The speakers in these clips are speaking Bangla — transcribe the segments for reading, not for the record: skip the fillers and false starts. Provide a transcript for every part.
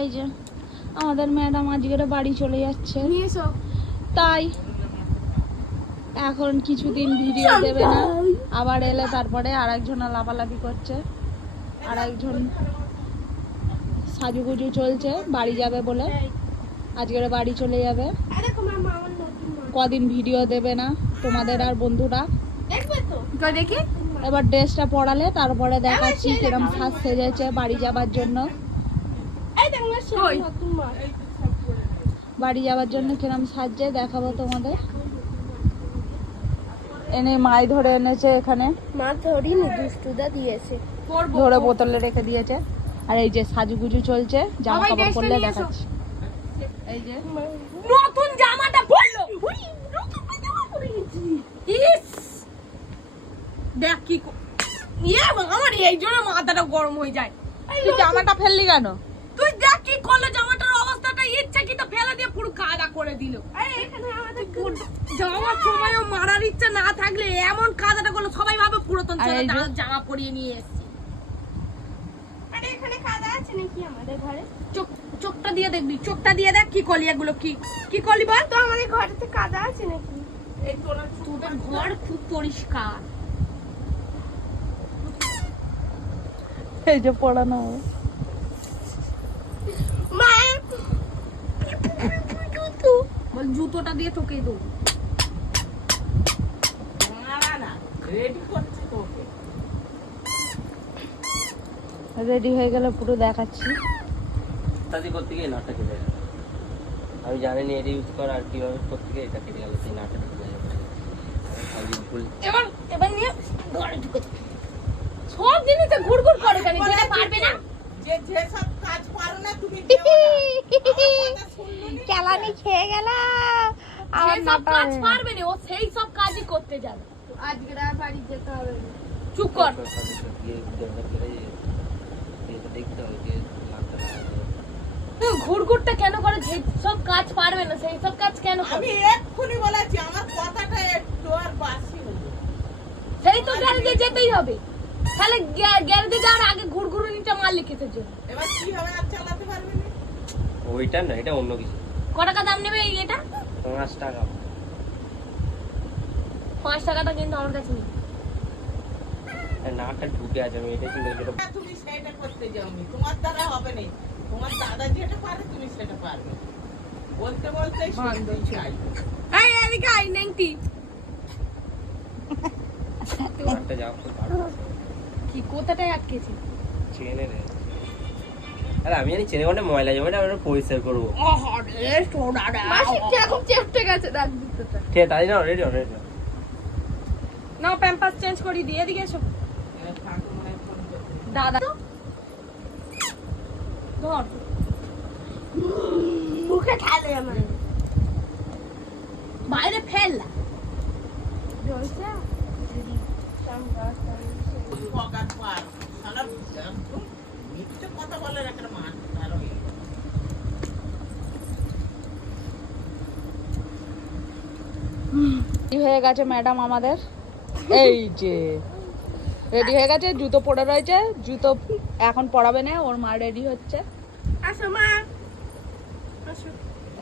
এই যে আমাদের ম্যাডাম আজকের বাড়ি চলে যাচ্ছে, তাই এখন কিছুদিন ভিডিও দেবে না, আবার এলে তারপরে আরেকজন লাফালাফি করছে, আরেকজন সাজুগুজু চলছে বাড়ি যাবে বলে, আজকের বাড়ি চলে যাবে, কদিন ভিডিও দেবে না তোমাদের আর বন্ধুরা দেখি। এবার ড্রেসটা পরালে তারপরে দেখাচ্ছি কিরম সাজ সেজেছে বাড়ি যাবার জন্য, বাড়ি যাবার জন্য কিরম সাজছে দেখাবো তোমাদের। এনে মাই ধরে এনেছে, এখানে মা ধরিনি, দুষ্টুদা দিয়েছে, ধরে বোতলে রেখে দিয়েছে। আর এই যে সাজুগুজু চলছে, জামা কাপড় পরলে দেখাচ্ছি। এই যে নতুন জামাটা পরলো, দেখ কি আমার এই জন্য মাথাটা গরম হয়ে যায়। তুই জামাটা ফেললি কেন? তুই দেখ কি করলো, জামাটার অবস্থাটা ইচ্ছা কি তো ফেলে দিয়ে পুরো কাদা করে দিল। যাওয়ার সময়ও মারার ইচ্ছা না থাকলে এমন কাদাটা করলো, সবাই ভাবে পুরাতন জামা পরিয়ে নিয়ে এসেছি। আরে এখানে কাদা আছে নাকি আমাদের ঘরে? চোখটা দিয়ে দেখবি, চোখটা দিয়ে দেখ কি কলি এগুলো, কি কলি বল তো, আমাদের ঘরেতে কাদা আছে নাকি? এই তোদের ঘর খুব পরিষ্কার। এই যে পড়ানো বল জুতোটা দিয়ে তোকে দেবো। রেডি হয়ে গেলে পুরো দেখাচ্ছি। করতে গিয়ে নাটটা কেটে গেল, আমি জানিনি এটা ইউজ কর আর কিভাবে করতে গিয়ে এটা কেটে গেল, সেই নাটটা কেটে গেল। এবার নিয়ে ঘরে ঢুকে সব জিনিসে ঘুরঘুর করে কেন, যেটা পারবে না, যে সব কাজ পারো না তুমি চালানি খেয়ে গেল। আমার সব কাজ পারবে না, ও সেই সব কাজই করতে যাবে। আজকে বাড়ি যেতে হবে, চুপ কর। দেখতে হবে যে নাটটা ঘুরঘুরটা কেন করে, যে সব কাজ পারবে না সেই সব কাজ কেন করে? আমি এক্ষুনি বলেছি আমার কথাটা একটু আর বাসি হলো, সেই তো গ্যারেজে যেতেই হবে, তাহলে গ্যারেজে যাওয়ার আগে ঘুরঘুরনিটা মার লিখেছে জন্য। এবার কি হবে, আর চালাতে পারবে না। ওইটা না, এটা অন্য কিছু। কত টাকা দাম নেবে এটা? 5 টাকা। 5 টাকাটা কিন্তু আমার কাছে নেই। নাটটা ঢুকে আছে, আমি এটা কিন্তু তুমি সেটা করতে যাওনি, তোমার দ্বারা হবে না, তোমার দাদা যেটা পারে তুমি সেটা পারবে। বলতে বলতে চাই এই এদিকে আই নেংটি নাটটা যাও তো পারো কি কোথাটায় আটকেছে চেনে রে। আরে আমি জানি চেনে কোনটা ময়লা জমাটা আমরা পরিষ্কার করব। আরে সোনাটা মাসি কিরকম চেপটে গেছে দাগ দিতেটা। ঠিক আছে, তাই না, রেডি নাও প্যাম্পাস চেঞ্জ করি দিয়ে এদিকে এসো দাদা, ধর মুখে ঢালে আমার, বাইরে ফেল না জলসা পকার পার সারা একদম মিথ্যে কথা বলে একটা মান আর হয়ে গেছে ম্যাডাম আমাদের, এই যে রেডি হয়ে গেছে, জুতো পরে রয়েছে, জুতো এখন পরাবে না, ওর মা রেডি হচ্ছে। আসো মা আসো,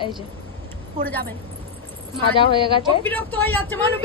এই যে পড়ে যাবে, সাজা হয়ে গেছে। বিরক্ত হয়ে যাচ্ছে মানুষ।